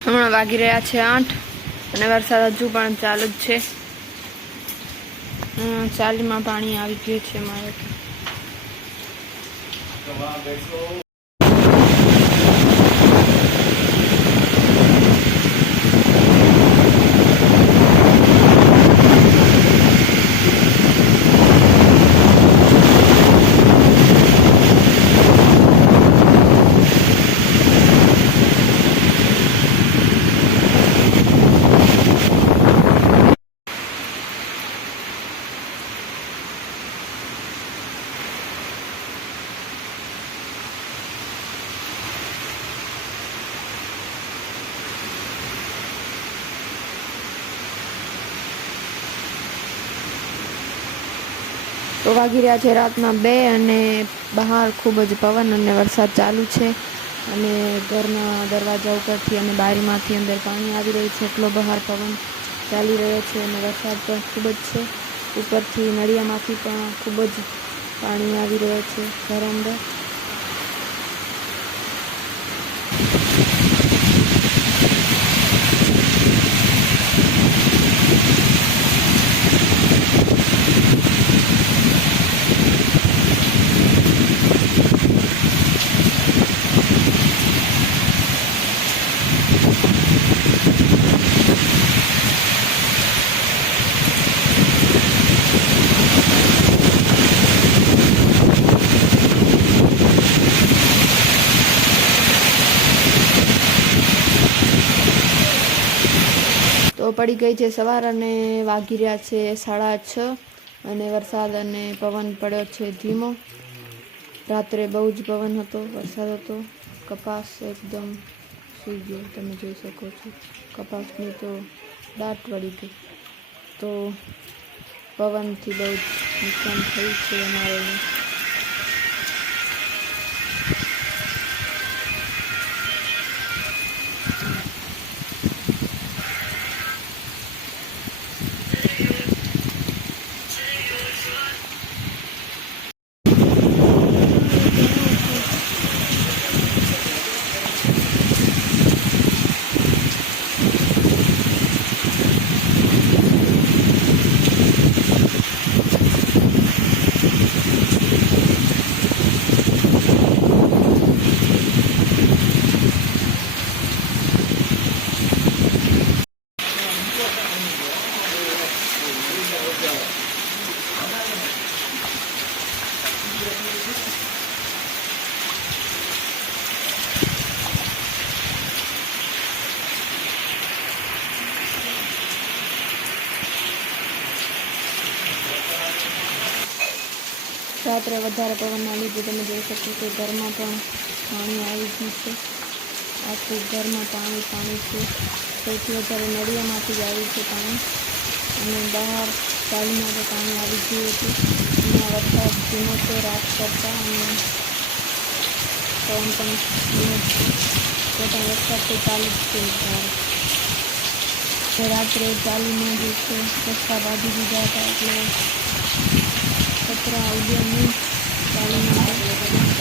હમણાં વાગી રહ્યા છે 8 અને વરસાદ હજુ પણ ચાલુ જ છે। ચાલીમાં પાણી આવી ગયું છે મારે તો। તો વાગી રહ્યા છે રાતના 2 અને બહાર ખૂબ જ પવન અને વરસાદ ચાલુ છે અને ઘરના દરવાજા ઉપરથી અને બારીમાંથી અંદર પાણી આવી રહ્યું છે। એટલો બહાર પવન ચાલી રહ્યો છે અને વરસાદ પણ ખૂબ જ છે। ઉપરથી નળિયામાંથી પણ ખૂબ જ પાણી આવી રહ્યો છે ઘર અંદર। તો પડી ગઈ છે સવાર અને વાગી રહ્યા છે 6:30 અને વરસાદ અને પવન પડ્યો છે ધીમો। રાત્રે બહુ જ પવન હતો, વરસાદ હતો। કપાસ એકદમ સૂઈ ગયો, તમે જોઈ શકો છો। કપાસની તો દાટ વળી ગઈ। તો પવનથી બહુ જ નુકસાન થયું છે અમારે। રાત્રે વધારે પવનના લીધે તમે જોઈ શકો છો ઘરમાં પણ પાણી આવી ગયું છે। આખું ઘરમાં પાણી છે। સૌથી વધારે નળિયામાંથી જ આવ્યું છે પાણી અને બહાર ચાલીમાં તો પાણી આવી ગયું હતું। અહીંયા વરસાદ ધીમો છે રાત કરતાં અને પવન પણ ધીમો છે, તો પણ વરસાદ તો ચાલુ જ છે બહાર। રાત્રે ચાલીમાં જે છે રસ્તા બાંધી દીધા હતા એટલે કચરા ઉડ્યા નહીં ચાલીમાં।